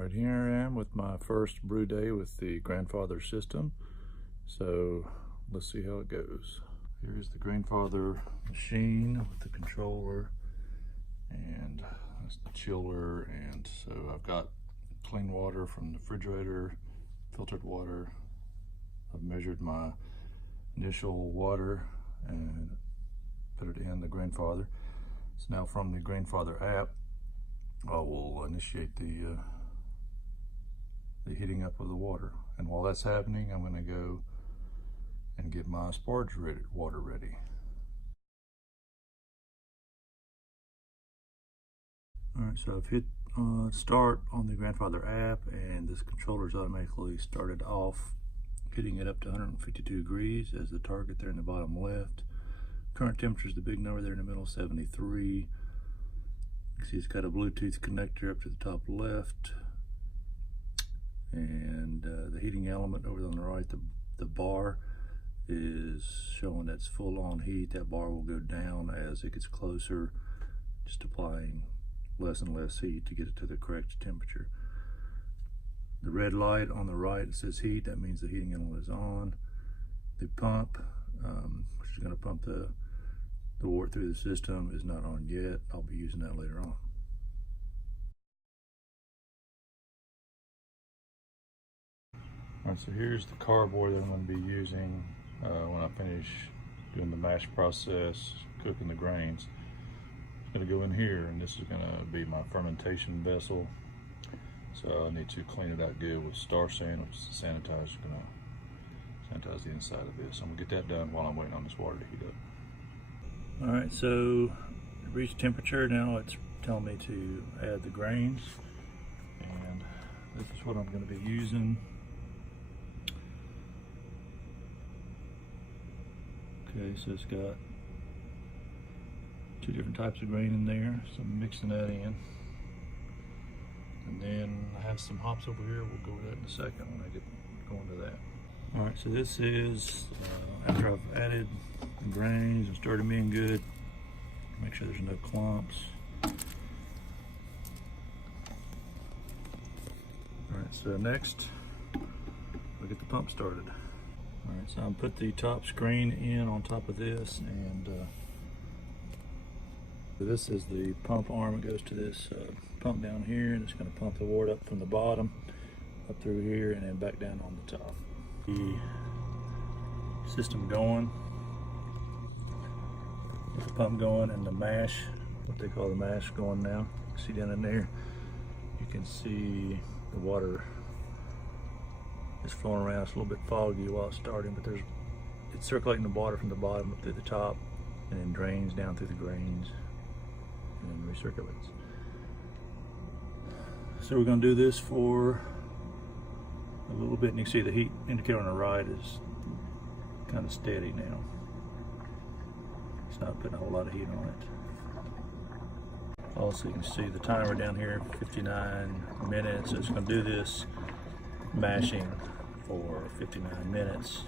Right, here I am with my first brew day with the grandfather system. So let's see how it goes. Here's the grandfather machine with the controller, and that's the chiller. And so I've got clean water from the refrigerator, filtered water. I've measured my initial water and put it in the grandfather. So now from the grandfather app, I will initiate the heating up of the water. And while that's happening, I'm going to go and get my sparge water ready. All right, so I've hit start on the grandfather app, and this controller's automatically started off hitting it up to 152 degrees as the target there in the bottom left. Current temperature is the big number there in the middle, 73. You can see it's got a Bluetooth connector up to the top left, and the heating element over on the right, the bar is showing that's full on heat. That bar will go down as it gets closer, just applying less and less heat to get it to the correct temperature. The red light on the right, it says heat. That means the heating element is on. The pump, which is going to pump the water through the system, is not on yet. I'll be using that later on. All right, so here's the carboy that I'm going to be using when I finish doing the mash process, cooking the grains. It's going to go in here, and this is going to be my fermentation vessel. So I need to clean it out good with Star San, which is the sanitizer. Going to sanitize the inside of this. I'm going to get that done while I'm waiting on this water to heat up. All right, so it reached temperature. Now it's telling me to add the grains, and this is what I'm going to be using. Okay, so it's got two different types of grain in there, so I'm mixing that in. And then I have some hops over here. We'll go over that in a second when I get going to that. All right, so this is after I've added the grains and stirred them in good. Make sure there's no clumps. All right, so next we'll get the pump started. All right, so I'm put the top screen in on top of this, and this is the pump arm. It goes to this pump down here, and it's going to pump the water up from the bottom up through here and then back down on the top. The system going, with the pump going, and the mash, what they call the mash, going now. See down in there, you can see the water is flowing around. It's a little bit foggy while it's starting, but it's circulating the water from the bottom up through the top, and then drains down through the grains and then recirculates. So we're going to do this for a little bit, and you can see the heat indicator on the right is kind of steady now. It's not putting a whole lot of heat on it. Also, you can see the timer down here, 59 minutes. So it's going to do this mashing for 59 minutes.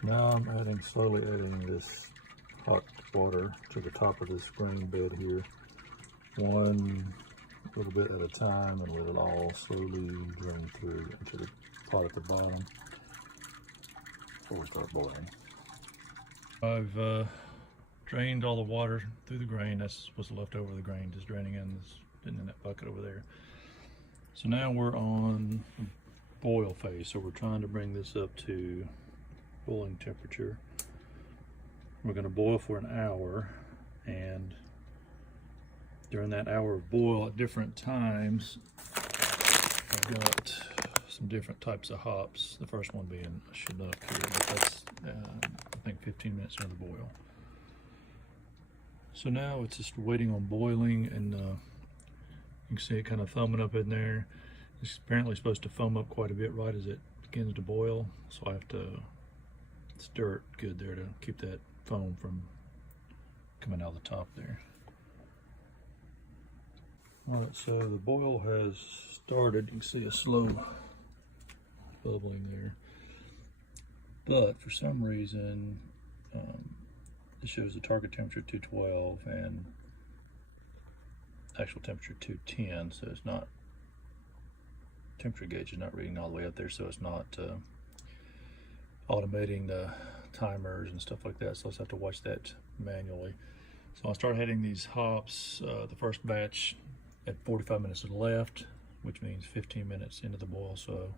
So now I'm slowly adding this hot water to the top of this grain bed here, one little bit at a time, and let it all slowly drain through into the pot at the bottom before we start boiling. I've drained all the water through the grain. That's what's left over the grain, just draining in that bucket over there. So now we're on boil phase. So we're trying to bring this up to boiling temperature. We're going to boil for an hour, and during that hour of boil at different times, I've got some different types of hops. The first one being Chinook here, but that's I think 15 minutes into the boil. So now it's just waiting on boiling, and you can see it kind of foaming up in there. It's apparently supposed to foam up quite a bit right as it begins to boil, so I have to stir it good there to keep that foam from coming out of the top there. All right, so the boil has started. You can see a slow bubbling there, but for some reason it shows the target temperature 212, and actual temperature 210, so it's not, temperature gauge is not reading all the way up there, so it's not automating the timers and stuff like that, so I just have to watch that manually. So I started adding these hops, the first batch at 45 minutes left, which means 15 minutes into the boil, so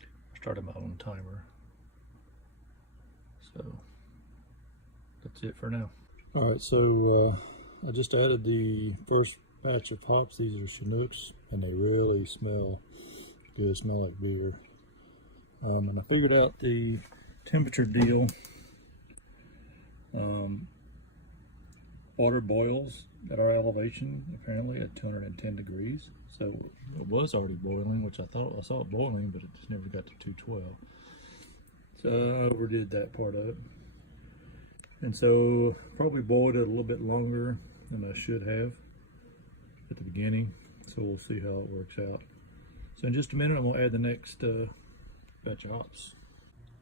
I started my own timer. So that's it for now. All right, so I just added the first batch of hops. These are Chinooks, and they really smell good, smell like beer. And I figured out the temperature deal. Water boils at our elevation apparently at 210 degrees. So it was already boiling, which I saw it boiling, but it just never got to 212. So I overdid that part of it. And so probably boiled it a little bit longer than I should have at the beginning. So we'll see how it works out. So in just a minute, I'm gonna add the next batch of hops.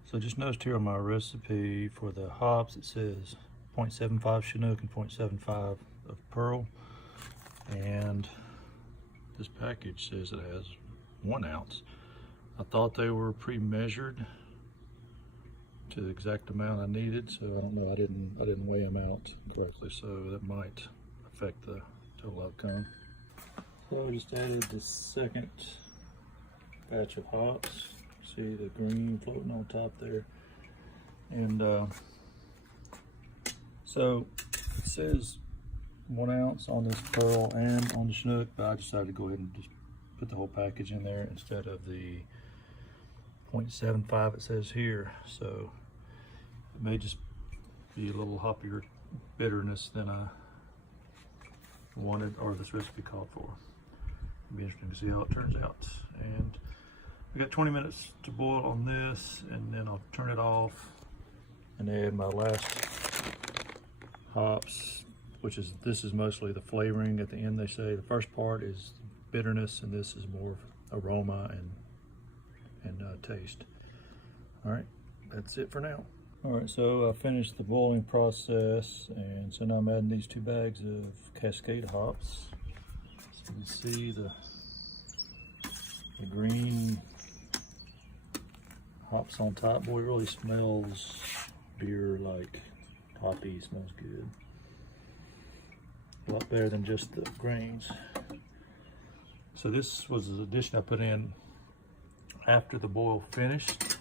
So just noticed here on my recipe for the hops, it says 0.75 Chinook and 0.75 of Pearl. And this package says it has 1 ounce. I thought they were pre-measured to the exact amount I needed, so I don't know, I didn't weigh them out correctly, so that might affect the total outcome. So I just added the second batch of hops. See the green floating on top there. And so it says 1 ounce on this Pearl and on the Chinook, but I decided to go ahead and just put the whole package in there instead of the 0.75 it says here. So it may just be a little hoppier bitterness than I wanted, or this recipe called for. It'll be interesting to see how it turns out. And I got 20 minutes to boil on this, and then I'll turn it off and add my last hops, which is, this is mostly the flavoring at the end. They say the first part is bitterness, and this is more aroma and taste. All right, that's it for now. All right, so I finished the boiling process, and so now I'm adding these 2 bags of Cascade hops. So you see the green hops on top. Boy, it really smells beer-like, hoppy, smells good. A lot better than just the grains. So this was the addition I put in after the boil finished.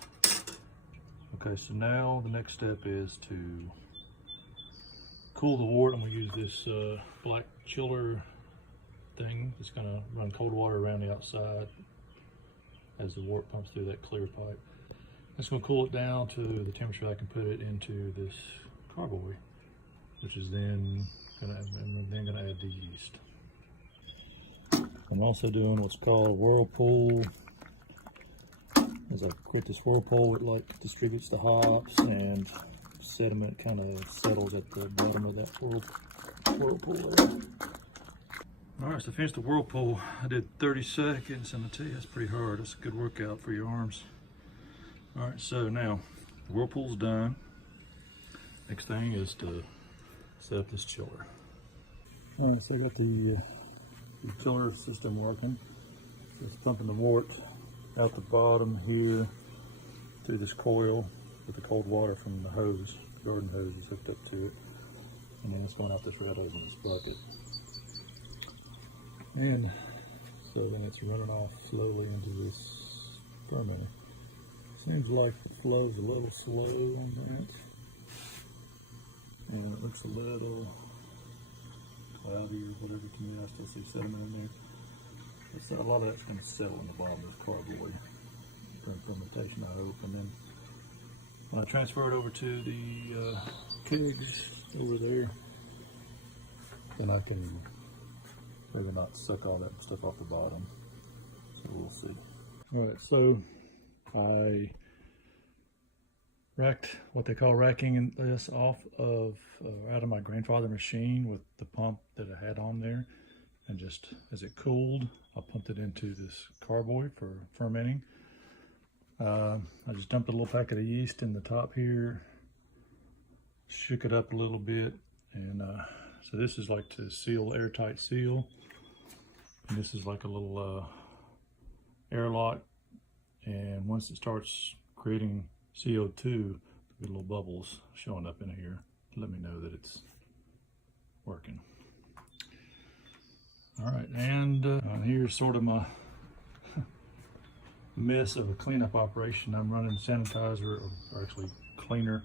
Okay, so now the next step is to cool the wort. I'm gonna use this black chiller thing. It's gonna run cold water around the outside as the wort pumps through that clear pipe. It's gonna cool it down to the temperature I can put it into this carboy, which is then gonna add the yeast. I'm also doing what's called a whirlpool. As I create this whirlpool, it like distributes the hops, and sediment kind of settles at the bottom of that whirlpool there. All right, so I finished the whirlpool. I did 30 seconds, and I tell you, that's pretty hard. That's a good workout for your arms. All right, so now the whirlpool's done. Next thing is to set up this chiller. All right, so I got the chiller system working. So it's pumping the wort out the bottom here through this coil with the cold water from the hose. The garden hose is hooked up to it. And then it's going out this red hose in this bucket. And so then it's running off slowly into this fermenter. Seems like the flow's a little slow on that. And it looks a little cloudy or whatever to me. I still see sediment in there. So a lot of that's going to settle in the bottom of this carboy during fermentation, I hope. And then when I transfer it over to the kegs over there, then I can maybe not suck all that stuff off the bottom. So we'll see. All right, so I racked what they call racking this off of out of my grandfather machine with the pump that I had on there, and just as it cooled, I pumped it into this carboy for fermenting. I just dumped a little packet of yeast in the top here, shook it up a little bit, and so this is like to seal, airtight seal. And this is like a little airlock, and once it starts creating CO2, there'll be little bubbles showing up in here to let me know that it's working. All right, and here's sort of my mess of a cleanup operation. I'm running sanitizer, or actually cleaner,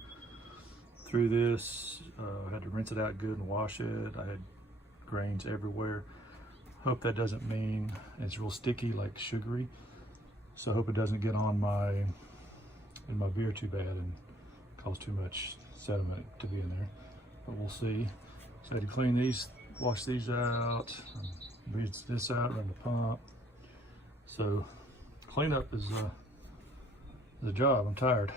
through this. I had to rinse it out good and wash it. I had grains everywhere. Hope that doesn't mean it's real sticky, like sugary. So I hope it doesn't get on in my beer too bad and cause too much sediment to be in there. But we'll see. So I had to clean these, wash these out, rinse this out, run the pump. So cleanup is the job. I'm tired.